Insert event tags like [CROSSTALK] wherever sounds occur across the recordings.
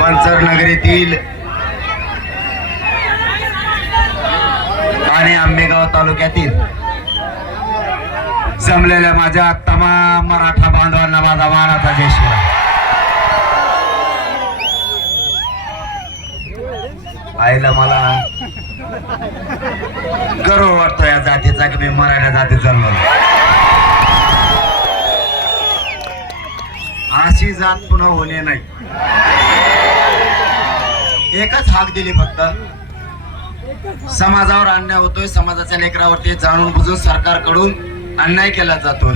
पांचर नगरीतील आणि आंबेगाव तालुक्यातील जमलेल्या माझ्या तमाम मराठा बांधवांना माझा मानाचा जय शिवराय आईला मला गर्व वाटतो या जातीचा की मी मराठा जातीत जन्मलो. अशी जात पुन्हा होणे नाही. एकच हाक दिली फक्त. समाजावर अन्याय होतोय समाजाच्या लेकरावरती जाणून बुजून सरकारकडून अन्याय केला जातोय.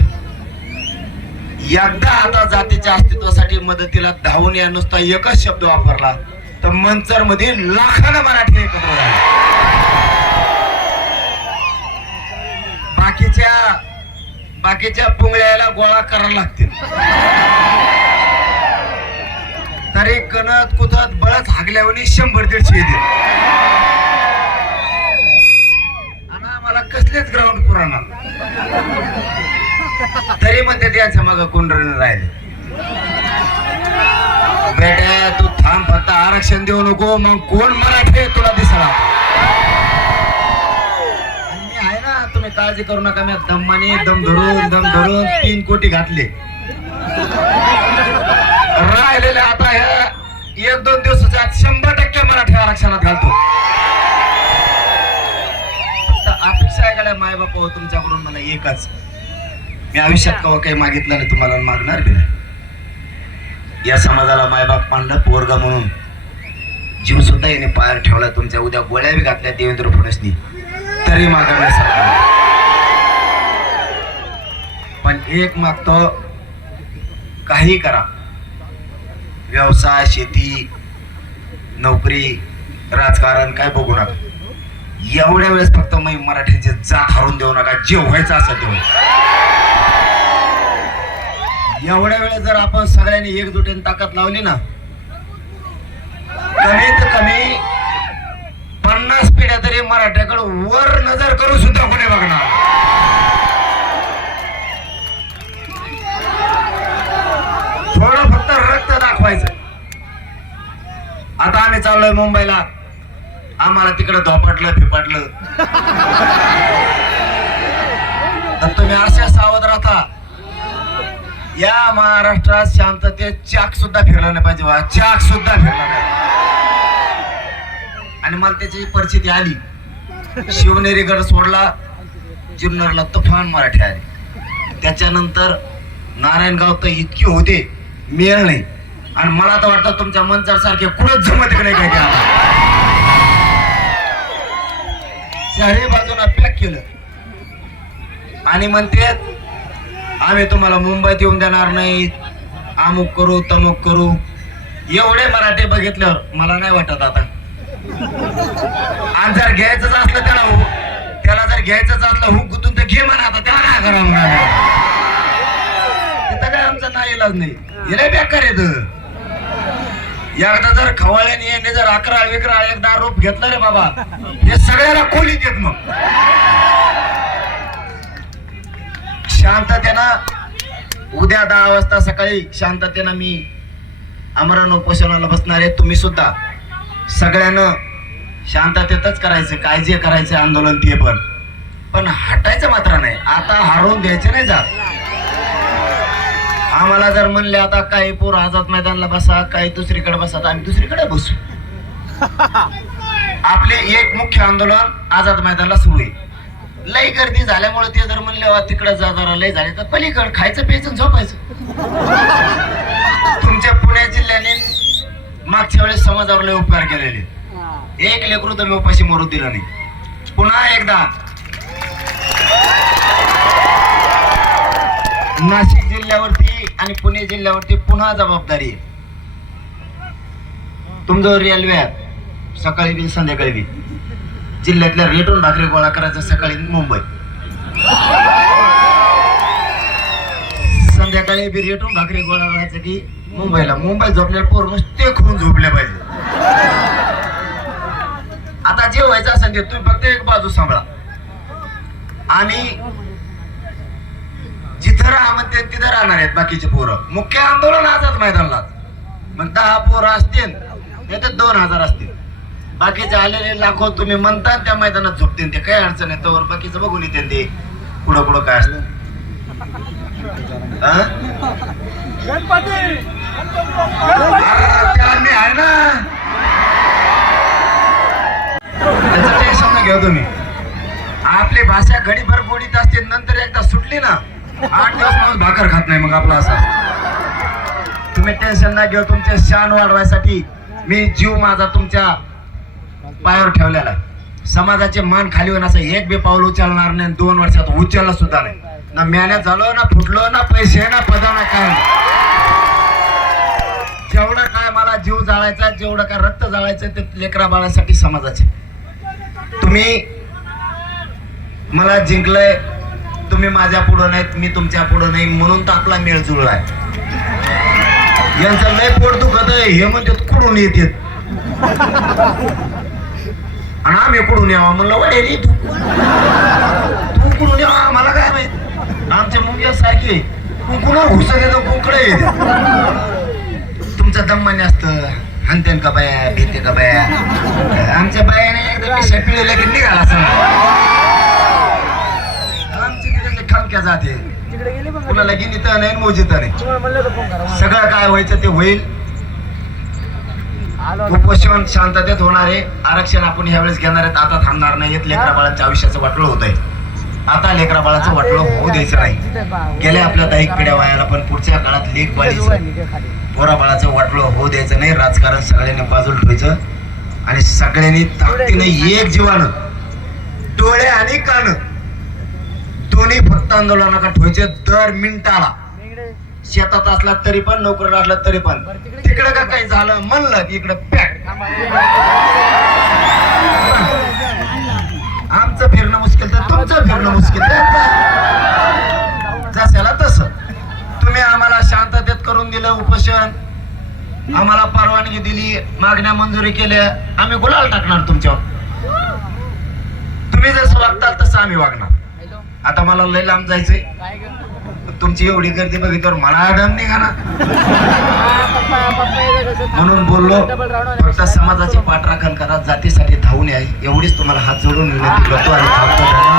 एकदा आता जातीच्या अस्तित्वासाठी मदतीला धावून या नुसता एकच शब्द वापरला तर मंचरमध्ये लाखानं मराठी एकत्र झाले. बाकीच्या बाकीच्या पुंगळ्याला गोळा करायला लागतील. तरी कणत कुथत बळच हागल्यावर शंभर दीडशे येतील आणि आम्हाला कसलेच ग्राउंड पुराणा. तरी म्हणते त्याच्या मग कुंडरण राहिले. बेटा तू थांब फक्त आरक्षण देऊ नको मग कोण मराठी तुला दिसला मी आहे ना तुम्ही काळजी करू नका मी दमाने दम धरून दम धरून तीन कोटी घातले. राहिलेल्या आता ह्या एक दोन दिवसाच्या आत शंभर टक्के मराठी आरक्षणात घालतो. फक्त अपेक्षा आहे का माय बापा हो, तुमच्याकडून मला एकच? मी आयुष्यात कवा काही मागितलं नाही तुम्हाला मागणार बी नाही. या समाजाला मायबाप मांडलं पोरगा म्हणून. जीव सुद्धा याने पायर ठेवला तुमच्या उद्या गोळ्या बी घातल्या देवेंद्र फडणवीसनी. तरी मागण्यासारखं पण एक मागतो काही करा. व्यवसाय शेती नोकरी राजकारण काय बघू नका. एवढ्या वेळेस फक्त मी मराठीचे जात हरून देऊ नका. जे व्हायचं असं देऊ. एवढ्या वेळेस जर आपण सगळ्यांनी एकजुटीने ताकद लावली ना कमीत कमी पन्नास पिढ्या तरी मराठ्याकडे वर नजर करून सुद्धा कोणी बघणार थोडं फक्त रक्त दाखवायचं आता गेलोय मुंबईला. आम्हाला तिकडे धोपटलं फिपटलं तर तुम्ही अशा सावध राहता. या महाराष्ट्रात शांततेत चाक सुद्धा फिरला नाही पाहिजे वा चाक सुद्धा फिरला नाही. आणि मला त्याची परिस्थिती आली. शिवनेरी गड सोडला. जुन्नरला तुफान मराठी आली. त्याच्यानंतर नारायणगाव तर इतके होते मेळ नाही. आणि मला तर वाटतं तुमच्या मंचार सारखे कुठंच जमत नाही काय काय चारही बाजूला पॅक केलं. आणि म्हणते आम्ही तुम्हाला मुंबईत येऊन देणार नाही. अमुक करू तमुक करू. एवढे मराठी बघितल्यावर मला नाही वाटत आता. आणि जर घ्यायचंच असलं त्याला हो, त्याला जर घ्यायचंच असलं हो, हुक गुतून तर घे म्हणा आता. त्याला काय करा तिथं काय आमचा नाही इलाज नाही. हे लय बेकार येत एकदा जर खवळ्याने येणे जर अकरा विकरा एकदा रूप घेतलं रे बाबा हे सगळ्याला खोली देत मग. शांततेनं उद्या दहा वाजता सकाळी शांततेनं मी अमरण उपोषणाला बसणार आहे. तुम्ही सुद्धा सगळ्यांना शांततेतच करायचं काय जे करायचं आंदोलन ते पण. पण हटायचं मात्र नाही. आता हरवून द्यायचे नाही जात. आम्हाला जर म्हणले आता काही पोर आझाद मैदानला बसा काही दुसरीकडे बसा तर आम्ही दुसरीकडे बसू. [LAUGHS] आपले एक मुख्य आंदोलन आझाद मैदानला सुरू आहे. लई गर्दी झाल्यामुळे ते जर म्हणले "वा, तिकडे जा जरा लई झाले. तर पलीकडे खायचं प्यायचं झोपायचं. [LAUGHS] तुमच्या पुणे जिल्ह्याने मागच्या वेळेस समाजावर लय उपकार केलेले. एक लेकरू तर उपाशी मरू दिलं नाही. पुन्हा एकदा. नाशिक जिल्ह्यावरती आणि पुणे जिल्ह्यावरती पुन्हा जबाबदारी आहे. तुमचं रेल्वे आहे सकाळी बी संध्याकाळी बी जिल्ह्यातल्या रेटून भाकरी गोळा करायचं सकाळी मुंबई. संध्याकाळी बी रेटून भाकरी गोळा करायचं की मुंबईला. मुंबई झोपल्यावर पोर नुसते खून झोपले पाहिजे. आता जे व्हायचं असेल ते तुम्ही फक्त एक बाजू सांभाळा. आम्ही जिथं राहा म्हणते तिथं राहणार आहेत बाकीचे पोरं. मुख्य आंदोलन आजच मैदानला मग दहा पोरं असतील नाही तर दोन हजार असतील. बाकीचे आलेले लाखो तुम्ही म्हणता त्या मैदानात झोपतील ते. काही अडचण आहे तोवर बाकीचं बघून येते ते. पुढं पुढं काय असतं. आहे ना. त्याचं टेन्शन घेऊ तुम्ही. आपली भाषा घडीभर बोलीत असते नंतर एकदा सुटली ना आठ दिवस माणूस भाकर खात नाही मग आपला असा. तुम्ही टेन्शन ना घेऊ तुमचे शान वाढवायसाठी मी जीव माझा तुमच्या पायावर ठेवलेला समाजाचे मान खाली होऊन असं एक बी पाऊल उचलणार नाही आणि दोन वर्षात उचललं सुद्धा नाही. ना मेहनत झालो ना फुटलो ना पैसे ना पदा ना काय. जेवढं काय मला जीव जाळायचा जेवढं काय रक्त जाळायचं ते लेकरा बाळासाठी समाजाचे. तुम्ही मला जिंकलंय तुम्ही माझ्या पुढं नाहीत मी तुमच्या पुढं नाही म्हणून तर आपला मेळ जुळलाय. यांचं लय पोट दुखत आहे हे म्हणतात कुठून येते आणि आम्ही कुठून यावा म्हणलं वडे तू तू कुठून यावा आम्हाला काय माहीत? आमच्या मुंग्या सारखे कुंकुणा घुसत येतो कुंकडे येते तुमचं दम्माने असतं हनतेन का बाया भीते का बाया? आमच्या बायाने एकदम पिशा पिळल्या की निघाला असं. खमक्या जाते कुणाला गिनीत नाही मोजित नाही. सगळं काय व्हायचं ते होईल. उपोषण शांततेत होणार आहे. आरक्षण आपण ह्यावेळेस घेणार आहेत. आता थांबणार नाही लेकरा बाळांच्या आयुष्याचं वाटलं होत आहे आता लेकरा बाळाचं वाटलं होऊ द्यायचं नाही. गेल्या आपल्या दही पिढ्या वयाला पण पुढच्या काळात लेख बाळीचं पोरा बाळाचं वाटलं होऊ द्यायचं नाही. राजकारण सगळ्यांनी बाजूला ठेवायचं. आणि सगळ्यांनी ताकदीने एक जीवानं डोळे आणि कान दोन्ही फक्त आंदोलनाला ठेवायचे दर मिनिटाला. शेतात असला तरी पण नोकरीला असला तरी पण. तिकडे का काही झालं म्हणलं की इकडे पॅक. आमचं फिरणं मुश्किल तर तुमचं फिरणं मुश्किल. जशाला तसं. तुम्ही आम्हाला शांततेत करून दिलं उपोषण. आम्हाला परवानगी दिली मागण्या मंजुरी केल्या. आम्ही गुलाल टाकणार तुमच्यावर. तुम्ही जसं वागताल तसं आम्ही वागणार. आता मला लय लांब जायचंय. तुमची एवढी गर्दी बघितल्यावर मला दम निघा ना म्हणून बोललो फक्त समाजाची पाठराखण करा जातीसाठी धावून या. एवढीच तुम्हाला हात जोडून विनंती करतो आणि.